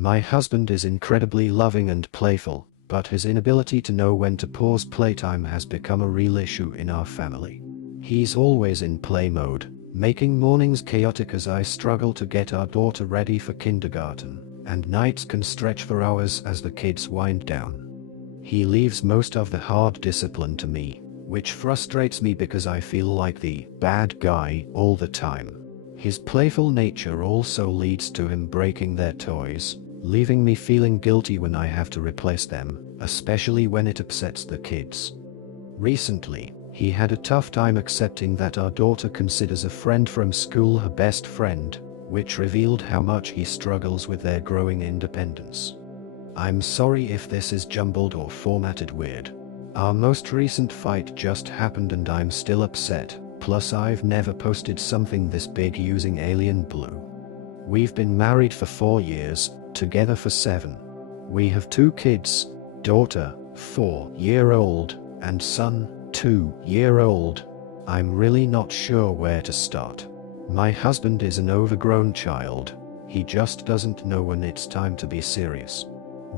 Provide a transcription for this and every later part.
My husband is incredibly loving and playful, but his inability to know when to pause playtime has become a real issue in our family. He's always in play mode, making mornings chaotic as I struggle to get our daughter ready for kindergarten, and nights can stretch for hours as the kids wind down. He leaves most of the hard discipline to me, which frustrates me because I feel like the bad guy all the time. His playful nature also leads to him breaking their toys, leaving me feeling guilty when I have to replace them, especially when it upsets the kids. Recently, he had a tough time accepting that our daughter considers a friend from school her best friend, which revealed how much he struggles with their growing independence. I'm sorry if this is jumbled or formatted weird. Our most recent fight just happened and I'm still upset, plus I've never posted something this big using alien blue. We've been married for 4 years, together for 7. We have 2 kids, daughter, 4-year-old, and son, 2-year-old. I'm really not sure where to start. My husband is an overgrown child. He just doesn't know when it's time to be serious.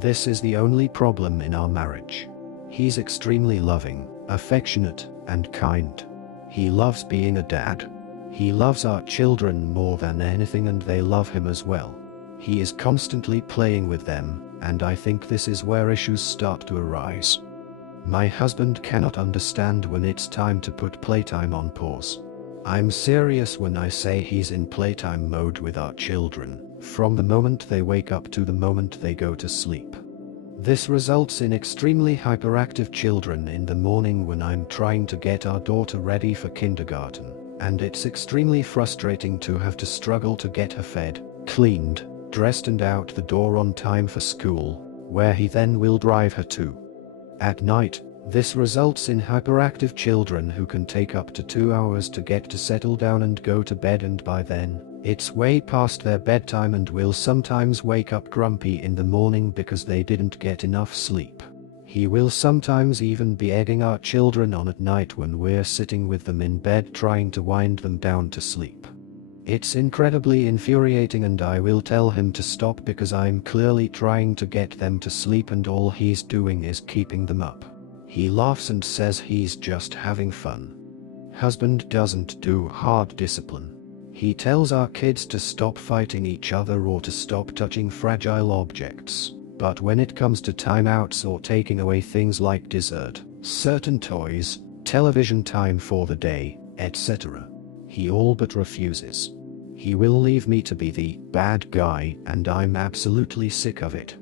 This is the only problem in our marriage. He's extremely loving, affectionate, and kind. He loves being a dad. He loves our children more than anything and they love him as well. He is constantly playing with them, and I think this is where issues start to arise. My husband cannot understand when it's time to put playtime on pause. I'm serious when I say he's in playtime mode with our children, from the moment they wake up to the moment they go to sleep. This results in extremely hyperactive children in the morning when I'm trying to get our daughter ready for kindergarten, and it's extremely frustrating to have to struggle to get her fed, cleaned, dressed and out the door on time for school, where he then will drive her to. At night, this results in hyperactive children who can take up to 2 hours to get to settle down and go to bed, and by then, it's way past their bedtime and will sometimes wake up grumpy in the morning because they didn't get enough sleep. He will sometimes even be egging our children on at night when we're sitting with them in bed trying to wind them down to sleep. It's incredibly infuriating and I will tell him to stop because I'm clearly trying to get them to sleep and all he's doing is keeping them up. He laughs and says he's just having fun. Husband doesn't do hard discipline. He tells our kids to stop fighting each other or to stop touching fragile objects, but when it comes to timeouts or taking away things like dessert, certain toys, television time for the day, etc., he all but refuses. He will leave me to be the bad guy and I'm absolutely sick of it.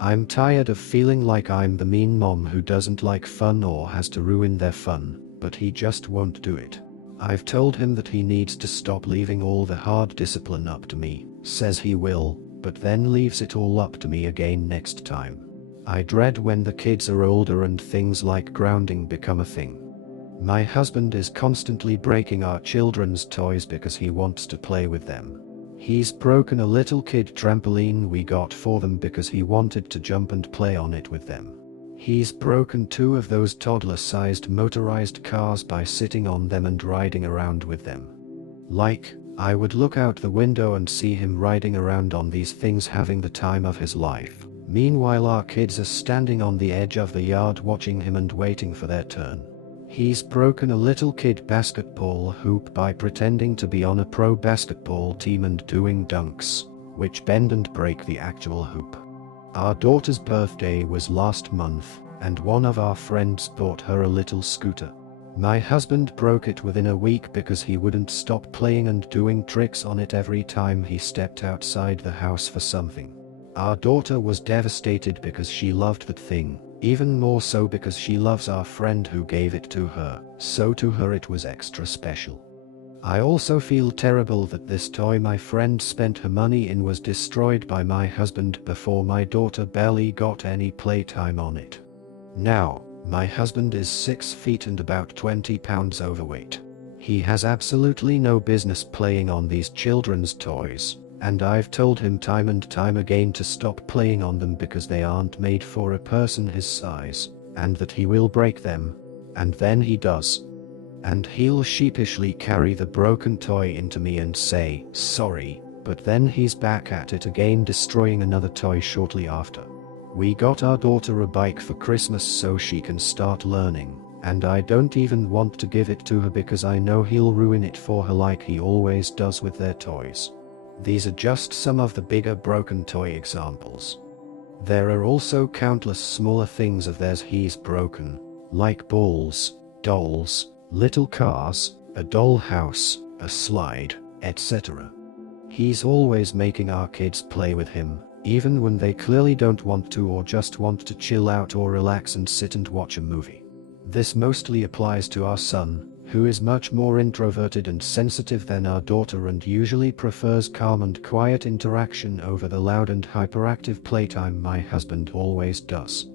I'm tired of feeling like I'm the mean mom who doesn't like fun or has to ruin their fun, but he just won't do it. I've told him that he needs to stop leaving all the hard discipline up to me, says he will, but then leaves it all up to me again next time. I dread when the kids are older and things like grounding become a thing. My husband is constantly breaking our children's toys because he wants to play with them. He's broken a little kid trampoline we got for them because he wanted to jump and play on it with them. He's broken 2 of those toddler-sized motorized cars by sitting on them and riding around with them. Like, I would look out the window and see him riding around on these things having the time of his life. Meanwhile our kids are standing on the edge of the yard watching him and waiting for their turn. He's broken a little kid basketball hoop by pretending to be on a pro basketball team and doing dunks, which bend and break the actual hoop. Our daughter's birthday was last month, and one of our friends bought her a little scooter. My husband broke it within a week because he wouldn't stop playing and doing tricks on it every time he stepped outside the house for something. Our daughter was devastated because she loved that thing, even more so because she loves our friend who gave it to her, so to her it was extra special. I also feel terrible that this toy my friend spent her money in was destroyed by my husband before my daughter barely got any playtime on it. Now, my husband is 6 feet and about 20 pounds overweight. He has absolutely no business playing on these children's toys, and I've told him time and time again to stop playing on them because they aren't made for a person his size, and that he will break them. And then he does. And he'll sheepishly carry the broken toy into me and say, "Sorry, But then he's back at it again, destroying another toy shortly after. We got our daughter a bike for Christmas so she can start learning, and I don't even want to give it to her because I know he'll ruin it for her like he always does with their toys. These are just some of the bigger broken toy examples. There are also countless smaller things of theirs he's broken, like balls, dolls, little cars, a doll house, a slide, etc. He's always making our kids play with him, even when they clearly don't want to or just want to chill out or relax and sit and watch a movie. This mostly applies to our son, who is much more introverted and sensitive than our daughter and usually prefers calm and quiet interaction over the loud and hyperactive playtime my husband always does.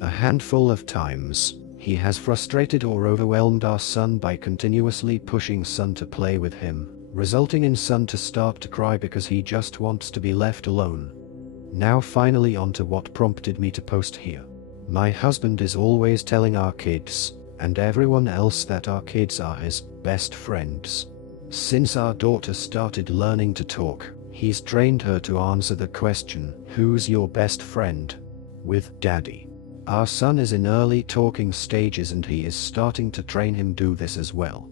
A handful of times, he has frustrated or overwhelmed our son by continuously pushing son to play with him, resulting in son to start to cry because he just wants to be left alone. Now finally on to what prompted me to post here. My husband is always telling our kids, and everyone else, that our kids are his best friends. Since our daughter started learning to talk, he's trained her to answer the question, "Who's your best friend?" with "Daddy." Our son is in early talking stages and he is starting to train him do this as well.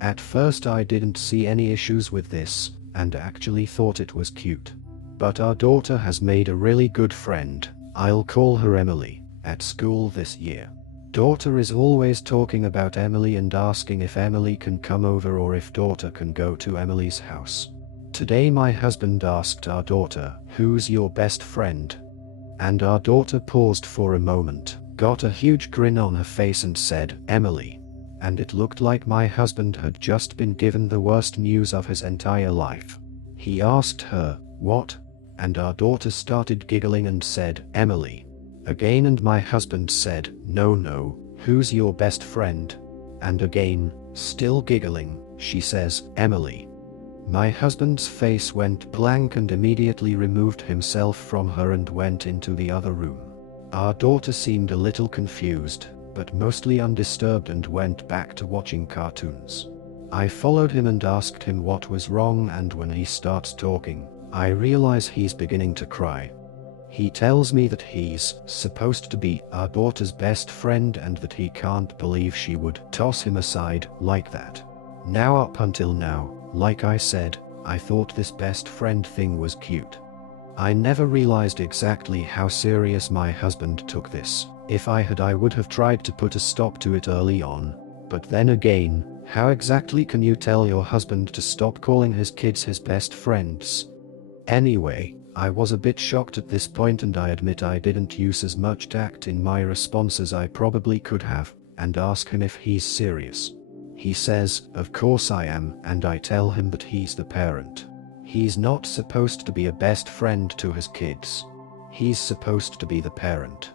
At first I didn't see any issues with this, and actually thought it was cute. But our daughter has made a really good friend, I'll call her Emily, at school this year. Daughter is always talking about Emily and asking if Emily can come over or if daughter can go to Emily's house. Today my husband asked our daughter, "Who's your best friend?" And our daughter paused for a moment, got a huge grin on her face and said, "Emily." And it looked like my husband had just been given the worst news of his entire life. He asked her, "What?" And our daughter started giggling and said, "Emily." Again, and my husband said, No, who's your best friend?" And again, still giggling, she says, "Emily." My husband's face went blank and immediately removed himself from her and went into the other room. Our daughter seemed a little confused, but mostly undisturbed, and went back to watching cartoons. I followed him and asked him what was wrong, and when he starts talking, I realize he's beginning to cry. He tells me that he's supposed to be our daughter's best friend and that he can't believe she would toss him aside like that. Now, up until now, like I said, I thought this best friend thing was cute. I never realized exactly how serious my husband took this. If I had, I would have tried to put a stop to it early on. But then again, how exactly can you tell your husband to stop calling his kids his best friends? Anyway, I was a bit shocked at this point, and I admit I didn't use as much tact in my response as I probably could have, and ask him if he's serious. He says, "Of course I am," and I tell him that he's the parent. He's not supposed to be a best friend to his kids. He's supposed to be the parent.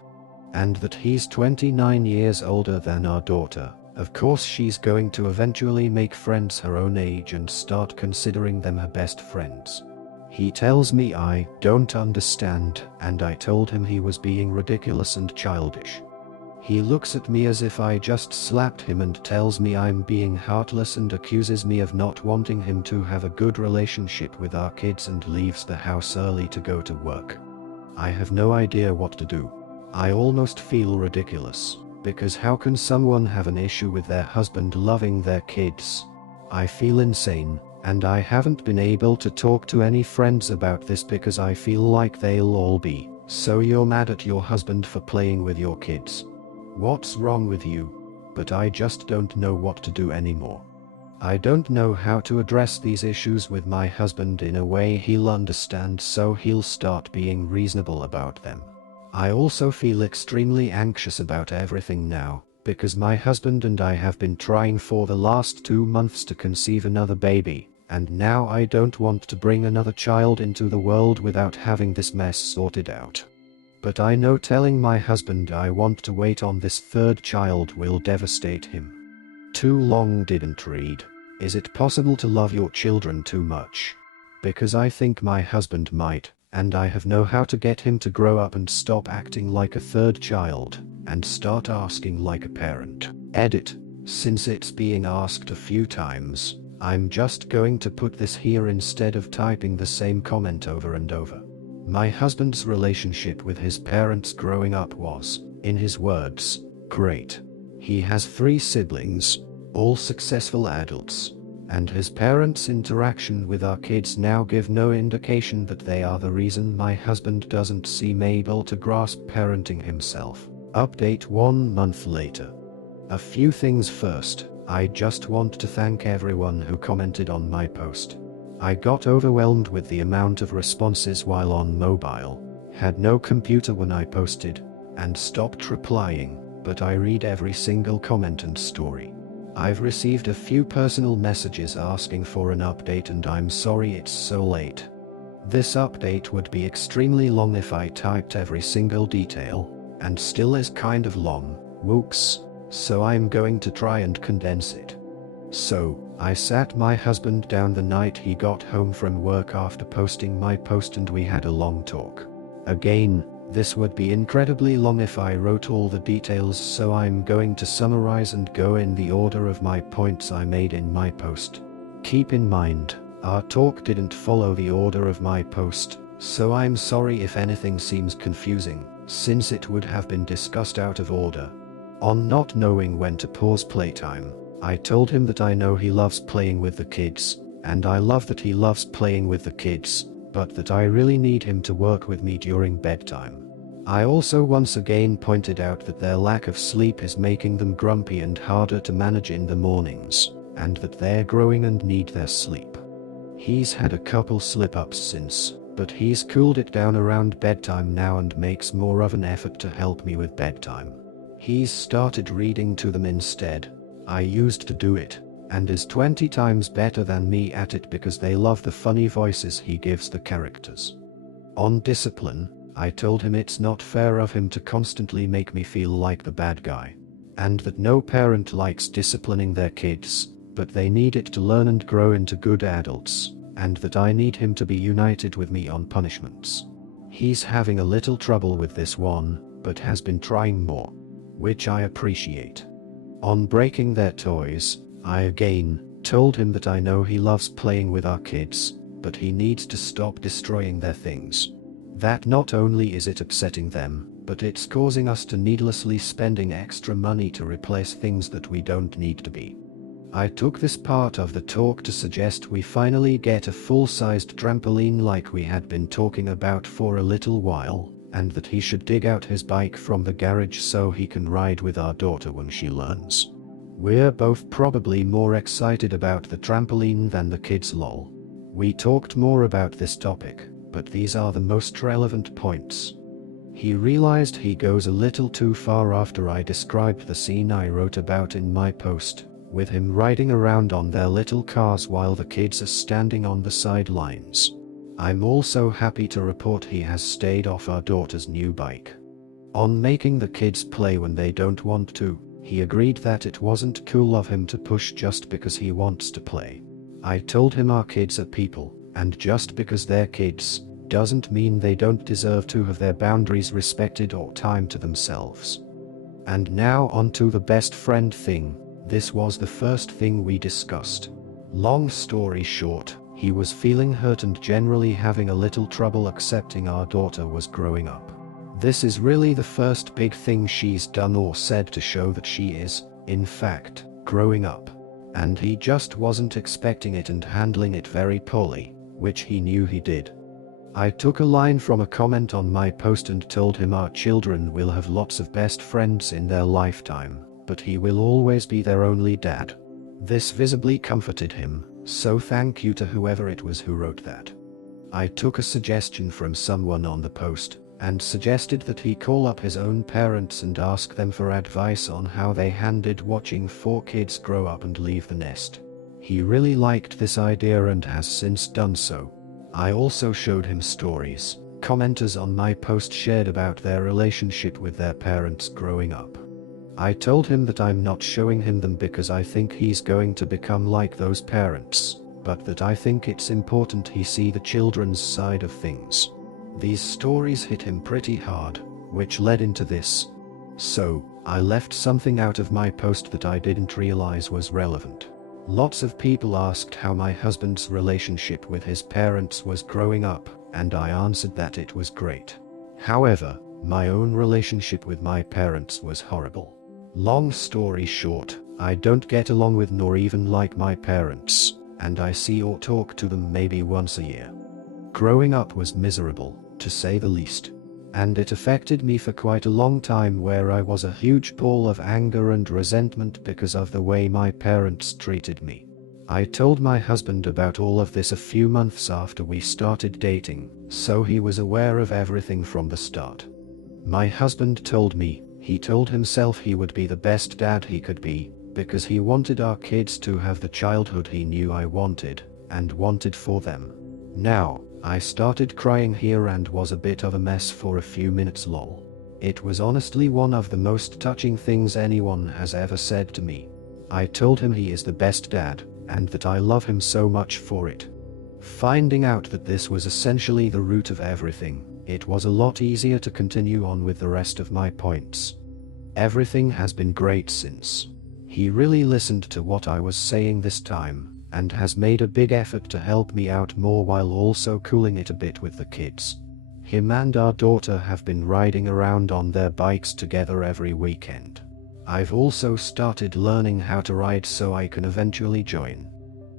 And that he's 29 years older than our daughter. Of course she's going to eventually make friends her own age and start considering them her best friends. He tells me I don't understand, and I told him he was being ridiculous and childish. He looks at me as if I just slapped him and tells me I'm being heartless and accuses me of not wanting him to have a good relationship with our kids and leaves the house early to go to work. I have no idea what to do. I almost feel ridiculous, because how can someone have an issue with their husband loving their kids? I feel insane. And I haven't been able to talk to any friends about this because I feel like they'll all be, "So you're mad at your husband for playing with your kids? What's wrong with you?" But I just don't know what to do anymore. I don't know how to address these issues with my husband in a way he'll understand, so he'll start being reasonable about them. I also feel extremely anxious about everything now, because my husband and I have been trying for the last 2 months to conceive another baby, and now I don't want to bring another child into the world without having this mess sorted out. But I know telling my husband I want to wait on this third child will devastate him. Too long didn't read. Is it possible to love your children too much? Because I think my husband might, and I have know how to get him to grow up and stop acting like a third child, and start asking like a parent. Edit. Since it's being asked a few times, I'm just going to put this here instead of typing the same comment over and over. My husband's relationship with his parents growing up was, in his words, great. He has 3 siblings, all successful adults, and his parents' interaction with our kids now give no indication that they are the reason my husband doesn't seem able to grasp parenting himself. Update 1 month later. A few things first. I just want to thank everyone who commented on my post. I got overwhelmed with the amount of responses while on mobile, had no computer when I posted, and stopped replying, but I read every single comment and story. I've received a few personal messages asking for an update and I'm sorry it's so late. This update would be extremely long if I typed every single detail, and still is kind of long, whoops. So I'm going to try and condense it. So, I sat my husband down the night he got home from work after posting my post and we had a long talk. Again, this would be incredibly long if I wrote all the details, so I'm going to summarize and go in the order of my points I made in my post. Keep in mind, our talk didn't follow the order of my post, so I'm sorry if anything seems confusing, since it would have been discussed out of order. On not knowing when to pause playtime, I told him that I know he loves playing with the kids, and I love that he loves playing with the kids, but that I really need him to work with me during bedtime. I also once again pointed out that their lack of sleep is making them grumpy and harder to manage in the mornings, and that they're growing and need their sleep. He's had a couple slip-ups since, but he's cooled it down around bedtime now and makes more of an effort to help me with bedtime. He's started reading to them instead. I used to do it, and is 20 times better than me at it because they love the funny voices he gives the characters. On discipline, I told him it's not fair of him to constantly make me feel like the bad guy, and that no parent likes disciplining their kids, but they need it to learn and grow into good adults, and that I need him to be united with me on punishments. He's having a little trouble with this one, but has been trying more, which I appreciate. On breaking their toys, I again told him that I know he loves playing with our kids, but he needs to stop destroying their things. That not only is it upsetting them, but it's causing us to needlessly spending extra money to replace things that we don't need to be. I took this part of the talk to suggest we finally get a full-sized trampoline like we had been talking about for a little while, and that he should dig out his bike from the garage so he can ride with our daughter when she learns. We're both probably more excited about the trampoline than the kids, lol. We talked more about this topic, but these are the most relevant points. He realized he goes a little too far after I described the scene I wrote about in my post, with him riding around on their little cars while the kids are standing on the sidelines. I'm also happy to report he has stayed off our daughter's new bike. On making the kids play when they don't want to, he agreed that it wasn't cool of him to push just because he wants to play. I told him our kids are people, and just because they're kids, doesn't mean they don't deserve to have their boundaries respected or time to themselves. And now on to the best friend thing. This was the first thing we discussed. Long story short, he was feeling hurt and generally having a little trouble accepting our daughter was growing up. This is really the first big thing she's done or said to show that she is, in fact, growing up. And he just wasn't expecting it and handling it very poorly, which he knew he did. I took a line from a comment on my post and told him our children will have lots of best friends in their lifetime, but he will always be their only dad. This visibly comforted him, so thank you to whoever it was who wrote that. I took a suggestion from someone on the post, and suggested that he call up his own parents and ask them for advice on how they handled watching 4 kids grow up and leave the nest. He really liked this idea and has since done so. I also showed him stories commenters on my post shared about their relationship with their parents growing up. I told him that I'm not showing him them because I think he's going to become like those parents, but that I think it's important he see the children's side of things. These stories hit him pretty hard, which led into this. So, I left something out of my post that I didn't realize was relevant. Lots of people asked how my husband's relationship with his parents was growing up, and I answered that it was great. However, my own relationship with my parents was horrible. Long story short, I don't get along with nor even like my parents, and I see or talk to them maybe once a year. Growing up was miserable, to say the least. And it affected me for quite a long time, where I was a huge ball of anger and resentment because of the way my parents treated me. I told my husband about all of this a few months after we started dating, so he was aware of everything from the start. My husband told me he told himself he would be the best dad he could be, because he wanted our kids to have the childhood he knew I wanted, and wanted for them. Now, I started crying here and was a bit of a mess for a few minutes lol. It was honestly one of the most touching things anyone has ever said to me. I told him he is the best dad, and that I love him so much for it. Finding out that this was essentially the root of everything, it was a lot easier to continue on with the rest of my points. Everything has been great since. He really listened to what I was saying this time, and has made a big effort to help me out more while also cooling it a bit with the kids. Him and our daughter have been riding around on their bikes together every weekend. I've also started learning how to ride so I can eventually join.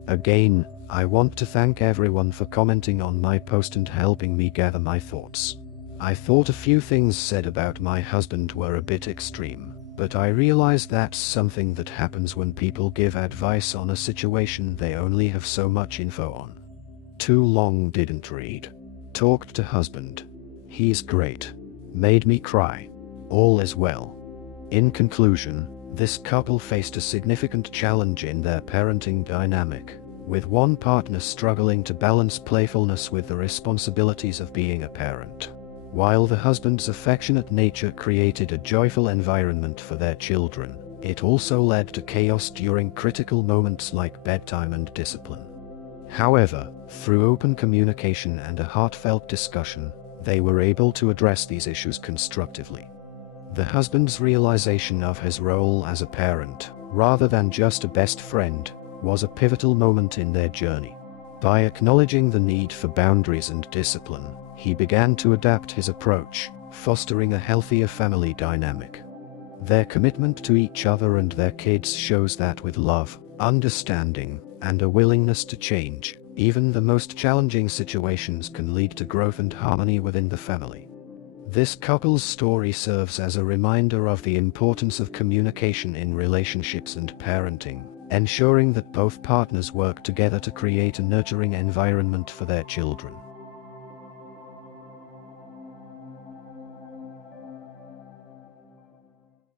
Again, I want to thank everyone for commenting on my post and helping me gather my thoughts. I thought a few things said about my husband were a bit extreme, but I realize that's something that happens when people give advice on a situation they only have so much info on. Too long didn't read. Talked to husband. He's great. Made me cry. All is well. In conclusion, this couple faced a significant challenge in their parenting dynamic, with one partner struggling to balance playfulness with the responsibilities of being a parent. While the husband's affectionate nature created a joyful environment for their children, it also led to chaos during critical moments like bedtime and discipline. However, through open communication and a heartfelt discussion, they were able to address these issues constructively. The husband's realization of his role as a parent, rather than just a best friend, was a pivotal moment in their journey. By acknowledging the need for boundaries and discipline, he began to adapt his approach, fostering a healthier family dynamic. Their commitment to each other and their kids shows that with love, understanding, and a willingness to change, even the most challenging situations can lead to growth and harmony within the family. This couple's story serves as a reminder of the importance of communication in relationships and parenting, ensuring that both partners work together to create a nurturing environment for their children.